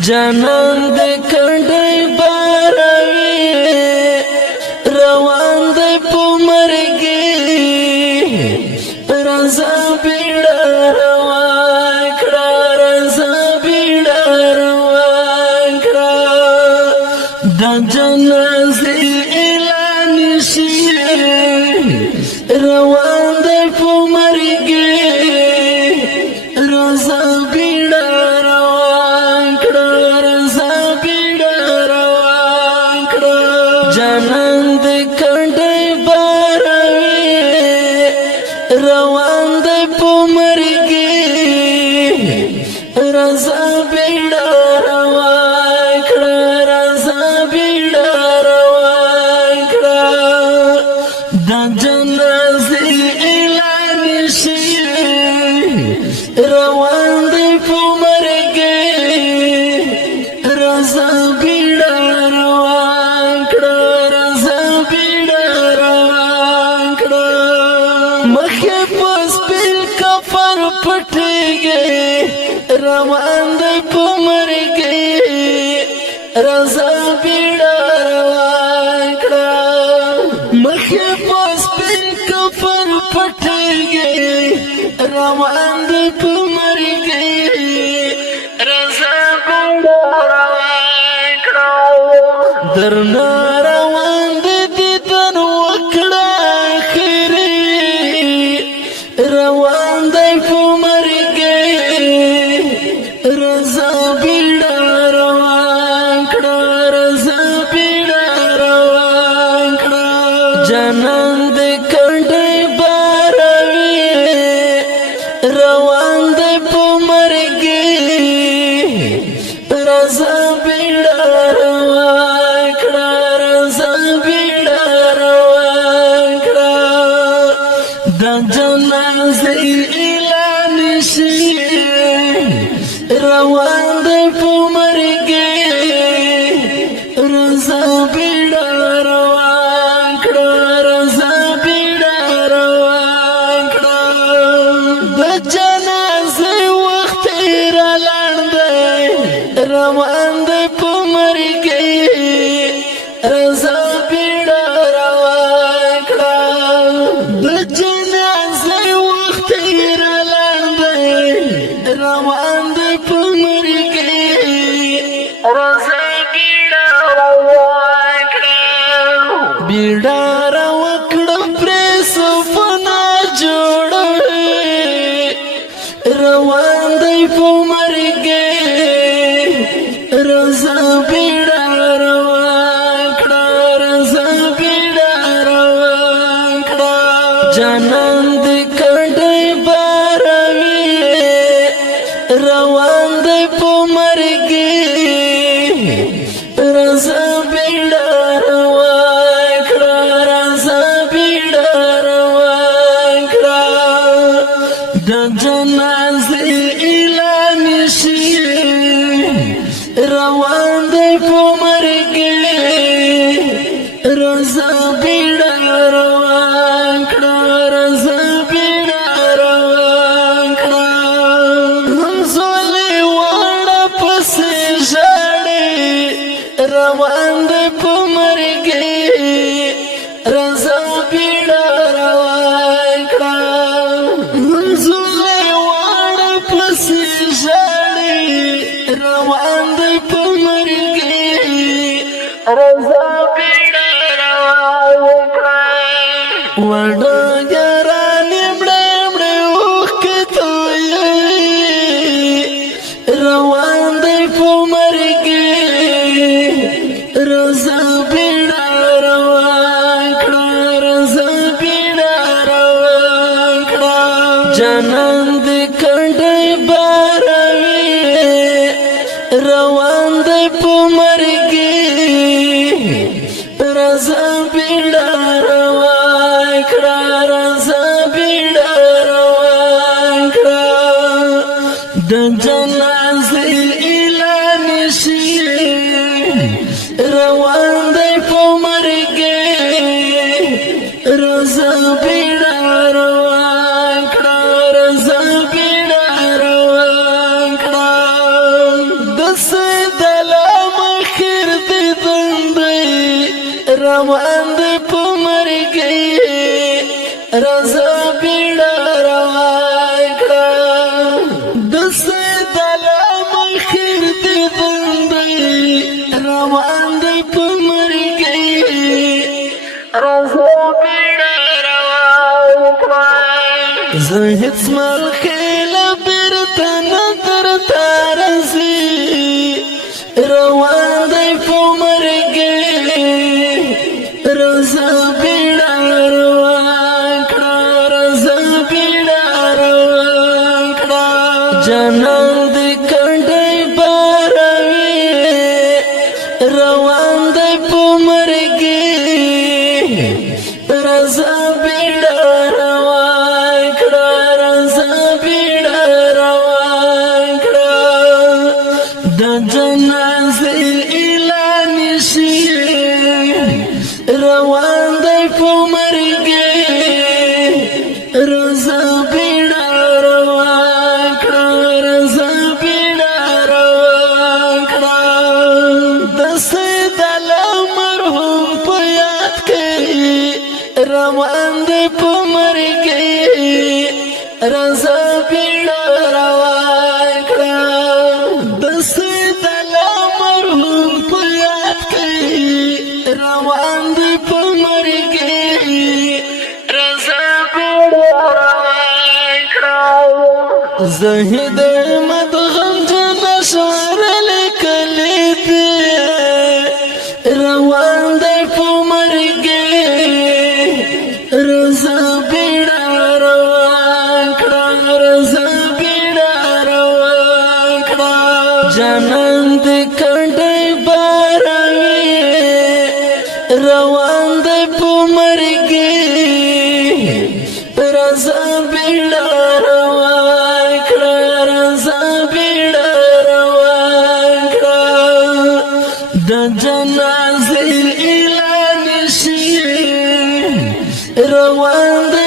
جانان دې کډې باروي روان دې په مرګي رضا بیړه روان کړه رضا بیړه روان کړه د جنازې اعلان شي روان دې په مرګي رضا بیړه روان کړه رضا بیړه روان کړه جانان دې کډې باروي روان دې په مرګي رضا بیړه روان کړه رضا بیړه روان کړه د جنازې اعلان شي روان دې په مرګي رضا بیړه روان کړه رضا بیړه روان کړه مخې پس بل کفر پټيږي روان دې په مرګي رضا بیړه روان کړه مخې پس بل کفر پټيږي روان دې په مرګي رضا بیړه روان کړه درنا روان دې دیدن وکړه خیرې روان دې په مرګي رضا بیړه روان کړه رضا بیړه روان کړه جانان دې کډې باروي روان دې په مرګي رضا بیړه روان کړه رضا بیړه روان کړه د جنازې اعلان شي روان دې په مرګي رضا بیړه روان کړه رضا بیړه روان کړه د جنازې وخت را لاړ دی روان دې په مرګي رضا بیړه روان کړه د جنازې وخت را لاړ دی روان دې په مرګي رضا بیړه روان کړه بیړه روان کړه پرې صفنا جوړوي روان دې په مرګي رضا بیړه روان کړه رضا بیړه روان کړه جانان دې کډې باروي روان دې په مرګي رضا بیړه روان کړه رضا بیړه روان کړه د جنازې اعلان شي روان دې په مرګي رضا بیړه روان کړه رضا بیړه روان کړه همزولې واړه پسې ژاړي روان دې په مرګي رضا بیړه روان کړه همزولې واړه پسې ژاړي روان دې په مرګي رضا بیړه روان کړه وړه یارانې مړې مړې اوښکې تویوي روان دې په مرګي رضا بیړه روان کړه رضا بیړه روان کړه جانان دې کډې باروي روان دې په مرګي رضا بیړه روان کړه رضا بیړه روان کړه د جنازې اعلان شي روان دې په مرګي رضا بیړه روان کړه رضا بیړه روان کړه سیدلام خیر دی دندی روان دی پمرگی رضا بیڑا روان کڑا د سیدلام خیر دی دندی روان دی پمرگی رضا بیڑا روان کڑا زهد سمال خیل برتن در تارزی روان دی پمرگی رضا بیڑا روان کڑا رضا بیڑا روان کڑا جنان دی کنڈی باروی روان دی پمرگی رضا بیڑا روان کڑا رضا بیڑا روان کڑا د جنازې اعلان شي روان دی پمرګي رضا بیڑا روان کړه رضا بیڑا روان کړه د سید مرحوم په یاد کې روان دی پمرګي رضا بیڑا روان کړه د سید مرحوم په یاد کې روان دی پمرګي رضا بیڑا روان کړه زهد مدغم جن شعر لیکلی دی روان دی پمرګي رضا بیڑا روان کړه رضا بیڑا روان کړه جنان دی کنډي باروي روان دی پمرګي رضا بیڑا روان کړه رضا بیڑا روان کړه د جنازې اعلان شي روان دی